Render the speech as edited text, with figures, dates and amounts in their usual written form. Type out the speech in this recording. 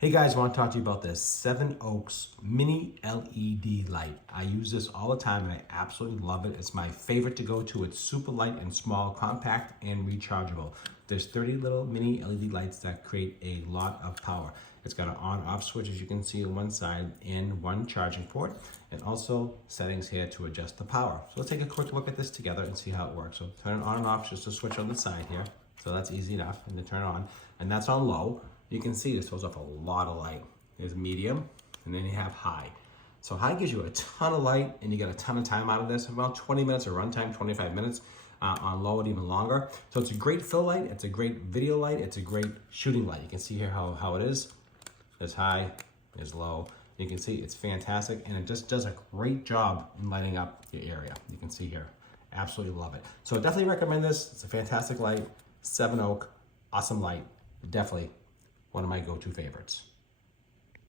Hey guys, I want to talk to you about this Sevenoak's mini LED light. I use this all the time and I absolutely love it. It's my favorite to go to. It's super light and small, compact and rechargeable. There's 30 little mini LED lights that create a lot of power. It's got an on-off switch, as you can see on one side, and one charging port, and also settings here to adjust the power. So let's take a quick look at this together and see how it works. So turn it on and off, just a switch on the side here. So that's easy enough, and to turn it on, and that's on low. You can see this throws off a lot of light. There's medium, and then you have high. So high gives you a ton of light, and you get a ton of time out of this, about 20 minutes of runtime, 25 minutes. On low and even longer. So it's a great fill light, it's a great video light, it's a great shooting light. You can see here how it is. There's high, there's low. You can see it's fantastic, and it just does a great job in lighting up your area. You can see here, absolutely love it. So definitely recommend this. It's a fantastic light. Sevenoak, awesome light. Definitely one of my go-to favorites.